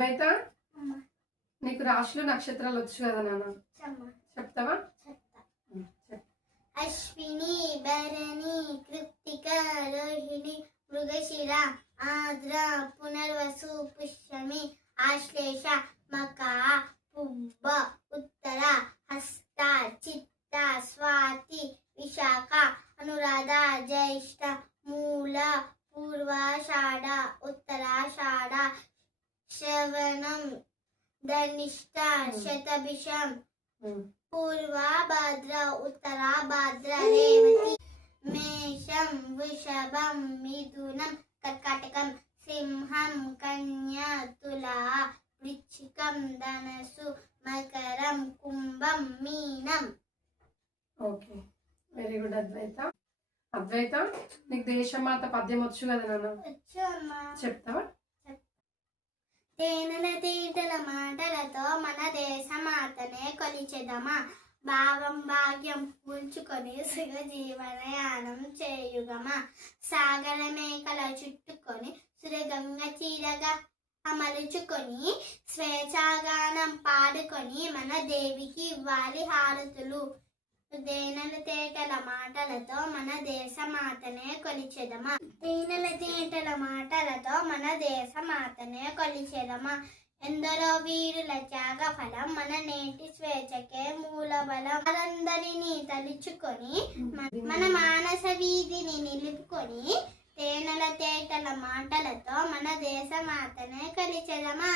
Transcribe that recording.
అయితే నీకు రాశులు నక్షత్రాలు వచ్చు కదా నాన్న? చెప్తావా. అశ్విని భరణి కృత్తిక రోహిణి మృగశిర ఆద్ర పునర్వసు పుష్యమి ఆశ్లేష మక పుబ్బ ఉత్తర హస్త చిత్త స్వాతి విశాఖ అనురాధ జ్యేష్ఠ మూల పూర్వాషాఢ ఉత్తరాషాఢ శ్రవణం ధనిష్ట శతభిషం. పూర్వ భద్ర ఉత్తర భద్ర రేవతి మేషం వృషభం మిథునం కర్కాటకం సింహం కన్యా తులా వృచ్చికం ధనసు మకరం కుంభం మీనం. Okay. Very good Advaita. Advaita నీకు దేశమాత పద్యం వచ్చు కదా నాన్న? చెప్తావా? తేనెల తీర్థల మాటలతో మన దేశమాతనే కొలిచెదమా? భావం భాగ్యం కూల్చుకొని సుఖ జీవనయానం చేయుగమా? సాగర మేకల చుట్టుకొని సురగంగ చీరగా అమలుచుకొని స్వేచ్ఛాగానం పాడుకొని మన దేవికి ఇవ్వాలి హారతులు. దేనల తేటల మాటలతో మన దేశమాతనే కొలిచెదమా? తేనెల తేటల మాటలతో మన దేశమాతనే కొలిచెదమా? ఎందరో వీరుల త్యాగ ఫలం మన నేటి స్వేచ్ఛకే మూల బలం వారందరినీ తలుచుకొని మన- మానస వీధిని నిలుపుకొని తేనెల తేటల మాటలతో మన దేశమాతనే కలిచెదమా?